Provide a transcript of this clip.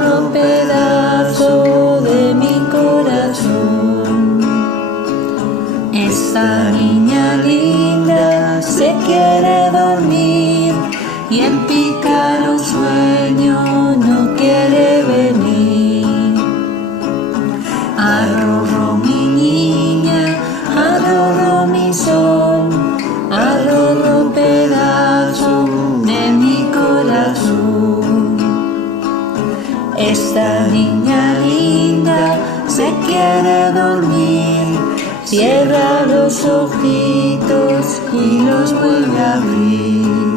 Arrorró pedazo de mi corazón. Esta niña linda se quiere dormir y el pícaro sueño no quiere venir. Arrorró mi niña, arrorró mi sol, arrorró pedazo de mi corazón. Esta niña linda se quiere dormir, cierra los ojitos y los vuelve a abrir.